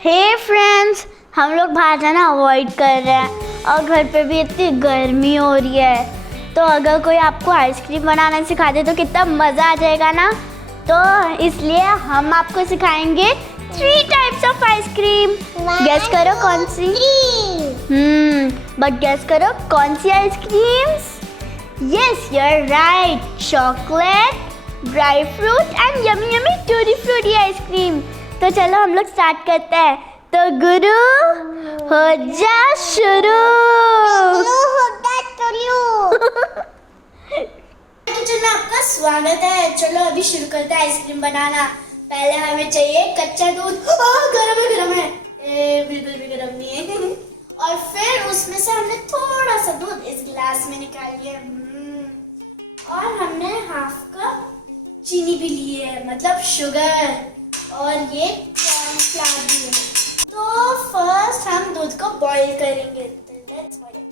हे friends, हम लोग बाहर जाना अवॉइड कर रहे हैं और घर पे भी इतनी गर्मी हो रही है। तो अगर कोई आपको आइसक्रीम बनाना सिखा दे तो कितना मज़ा आ जाएगा ना। तो इसलिए हम आपको सिखाएंगे 3 टाइप्स ऑफ आइसक्रीम। गेस करो कौन सी? बट गेस करो कौन सी ice creams? Yes, you are right, chocolate, dry fruit and yummy yummy tutti frutti ice cream. तो चलो हम लोग स्टार्ट करते हैं। तो गुरु हो जा शुरू। किचन में आपका स्वागत है। चलो अभी शुरू करते हैं आइसक्रीम बनाना। पहले हमें चाहिए कच्चा दूध। गरम है, गरम है। बिल्कुल भी गरम नहीं है। और फिर उसमें से हमने थोड़ा सा दूध इस गिलास में निकाल लिया। और हमने हाफ कप चीनी भी ली है, मतलब शुगर। और ये कॉर्नफ्लावर भी है। तो फर्स्ट हम दूध को बॉईल करेंगे। Let's boil it.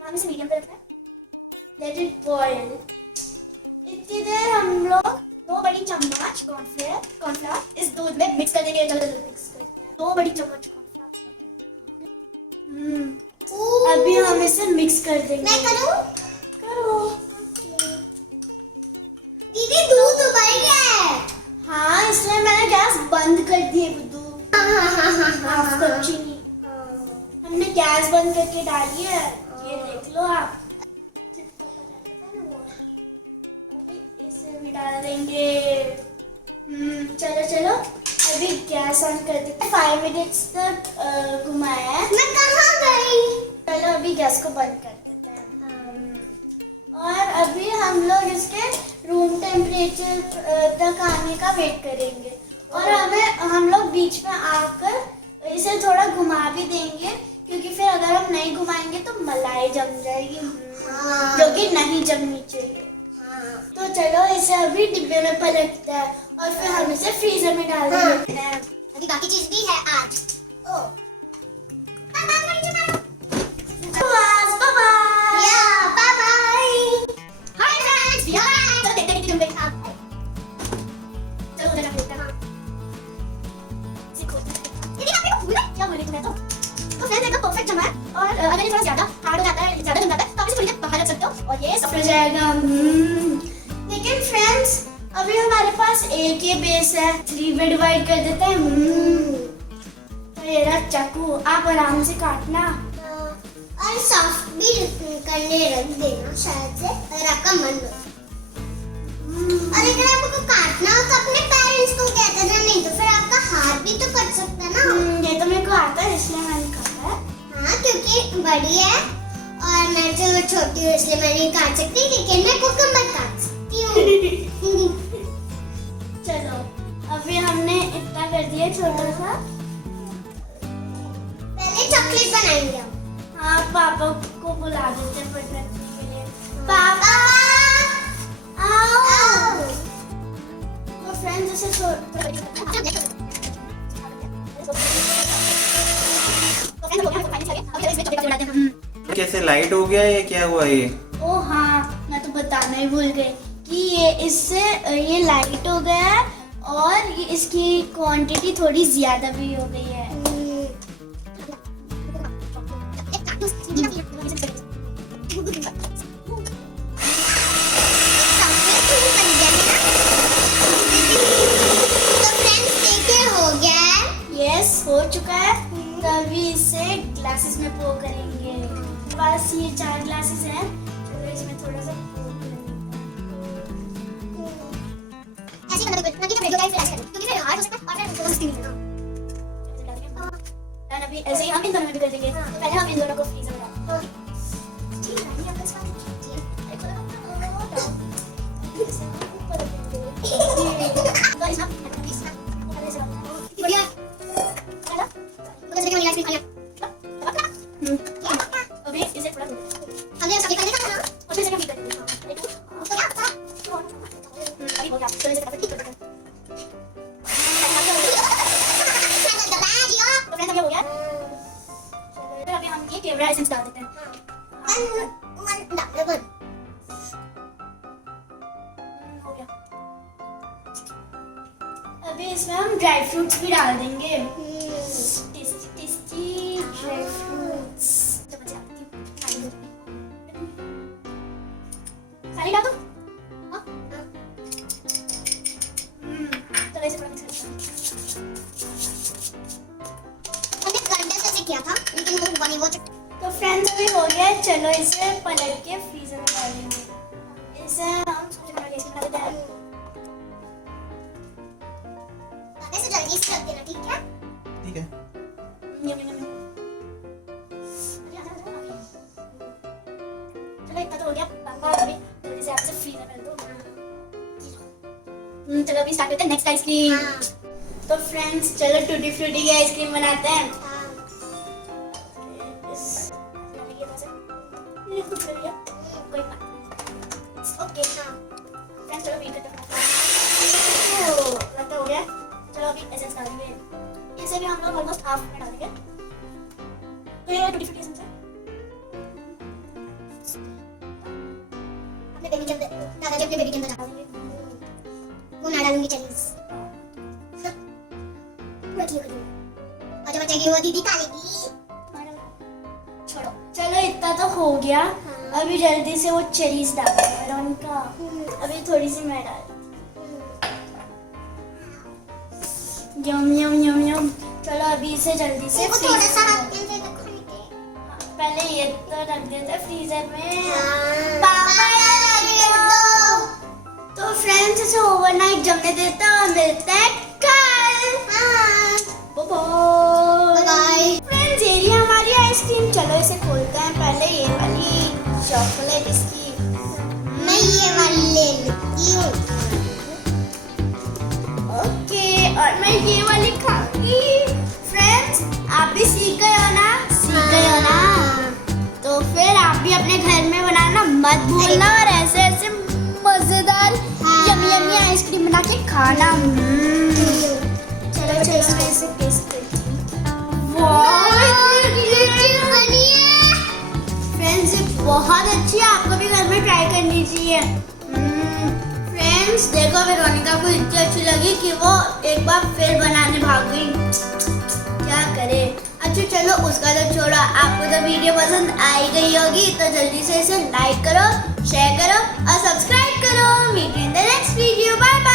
हम इसे मीडियम पे रखना है। Let it boil. इतनी देर हम लोग 2 बड़ी चम्मच कॉर्नफ्लावर इस दूध में मिक्स कर देंगे। मिक्स करते हैं 2 बड़ी चम्मच कॉर्नफ्लावर। अभी हम इसे मिक्स कर देंगे। मैं करूं? करो। दीदी दूध उबल गया है। हाँ, इसलिए मैंने गैस बंद कर दी है बुद्धू। हाफ कप चीनी हमने गैस बंद करके डाली है। ये देख लो आप। अभी इसे भी डाल देंगे। चलो चलो अभी गैस ऑन कर देते हैं। 5 मिनट्स तक घुमाया है। मैं कहाँ गई? चलो अभी गैस को बंद कर देते हैं। और अभी हम लोग इसके रूम टेम्परेचर तक आने का वेट करेंगे। और हम लोग बीच में आकर इसे थोड़ा घुमा भी देंगे, क्योंकि फिर अगर हम नहीं घुमाएंगे तो मलाई जम जाएगी। जो कि नहीं जमनी चाहिए। तो चलो इसे अभी डिब्बे में पलटते हैं और फिर हम इसे फ्रीजर में डाल देते हैं। अभी बाकी चीज भी है आज। परफेक्ट जमा है। और अगर ये थोड़ा ज्यादा हार्ड हो जाता है, ज्यादा जम जाता है, तो आप इसे थोड़ी देर बाहर रख सकते हो और ये सॉफ्ट हो जाएगा। लेकिन फ्रेंड्स, अभी हमारे पास एक ही बेस है। 3 में डिवाइड कर देते हैं। तो ये रहा चाकू, आप आराम से काटना और सॉफ्ट भी करने रख देना शायद से, अगर आपका मन हो। और अगर आपको काटना हो तो अपने पेरेंट्स को कह देना, नहीं तो फिर आपका हाथ भी तो कट सकता है ना। ये तो मेरे को आता है, इसलिए मैंने काटा है। हाँ, क्योंकि बड़ी है और मैं तो छोटी हूँ, इसलिए मैं नहीं काट सकती, लेकिन मैं कुकुम्बर काट सकती हूँ। चलो अभी हमने इतना कर दिया छोटा सा। पहले चॉकलेट बनाएंगे हम। हाँ, पापा को बुला देते हैं पढ़ने के लिए। पापा आओ। तो फ्रेंड्स इसे कैसे लाइट हो गया? ये क्या हुआ ये? ओ हाँ, मैं तो बताना ही भूल गई कि ये लाइट हो गया है और ये इसकी क्वांटिटी थोड़ी ज्यादा भी हो गई है। हो चुका है। तभी इसे ग्लासेस में पो करेंगे। बस ये 4 ग्लासेस हैं। चलो इसमें थोड़ा सा पो करेंगे। ऐसे करना तो ना कि रेडियो लाइट फ्लैश करो, क्योंकि फिर हार्ड हो सकता है और फिर दोस्त नहीं मिलता। और अभी ऐसे ही हम इन दोनों में भी कर देंगे। पहले हम इन दोनों को फ्रीजर में डालेंगे। ठीक है, ये आपका स्वाद है। बढ़िया। अभी इसे थोड़ा दो। हमने सब करने का ना, और फिर इसे भी कर देंगे। तो क्या था? अभी हो गया। तो इसे ठीक कर देते हैं। तो फ्रेंड्स, अभी हो गया। चलो अभी हम ये कैमरा एसेंस डाल देते हैं। हो गया। अभी इसमें हम ड्राई फ्रूट्स भी डाल देंगे। पानी डालो। हाँ? चलो इसे थोड़ा मिक्स करते हैं। मैंने घंटे से भी किया था लेकिन वो बनी वो तो फ्रेंड्स अभी हो गया है, चलो इसे पलट के फ्रीजर में डालेंगे। इसे हम सोचे बना के इसमें डाल देते हैं। ऐसे जल्दी से रख देना, ठीक है? ठीक है। चलो इतना तो हो गया। पापा अभी जल्दी से आप इसे फ्रीजर में डाल दो। चलो अभी स्टार्ट करते हैं नेक्स्ट आइसक्रीम। हाँ। तो फ्रेंड्स चलो टूटी फ्रूटी की आइसक्रीम बनाते हैं। हाँ। कोई बात ओके। हाँ फ्रेंड्स चलो बीट करते हैं। लगता हो गया। चलो अभी एसेंस डालेंगे। इसे भी हम लोग ऑलमोस्ट हाफ में डालेंगे। तो ये टूटी फ्रूटी एसेंस है। अपने बेबी के अंदर दादाजी अपने बेबी के अंदर डाल देंगे। वो ना डालूंगी चलीज पूरा ठीक कर दूंगी और जो बचेगी वो दीदी खा लेगी। छोड़ो चलो इतना तो हो गया। अभी जल्दी से वो चेरीज डालो वेरोनिका। अभी थोड़ी सी मैं डाल। यम यम यम यम। चलो अभी इसे जल्दी से वो थोड़ा सा रख के खाने के। पहले ये तो रख देते फ्रीजर में। पापा रख दो। तो फ्रेंड्स इसे ओवरनाइट जमने देता और मिलते हैं कल। Bye bye. फ्रेंड्स ये रही हमारी आइसक्रीम। चलो इसे खोलते हैं। पहले ये वाली चॉकलेट इसकी। मैं ये वाली ले लेती हूँ। ओके और मैं ये वाली खाऊंगी। फ्रेंड्स आप भी सीख गए हो ना? सीख गए हो ना? तो फिर आप भी अपने घर में बनाना मत भूलना और ऐसे ऐसे मजेदार यमी यमी आइसक्रीम बना के खाना। चलो चलो मैं इसे टेस्ट करती हूँ। वाह बनी है। फ्रेंड्स ये बहुत अच्छी है। आपको भी घर में ट्राई करनी चाहिए। फ्रेंड्स देखो वेरोनिका को इतनी अच्छी लगी कि वो एक बार फिर बनाने भाग गई। क्या करे। अच्छा चलो उसका तो छोड़ो। आपको तो वीडियो पसंद आई गई होगी तो जल्दी से इसे लाइक करो, शेयर करो और सब्सक्राइब करो। Meet in the next video. Bye bye.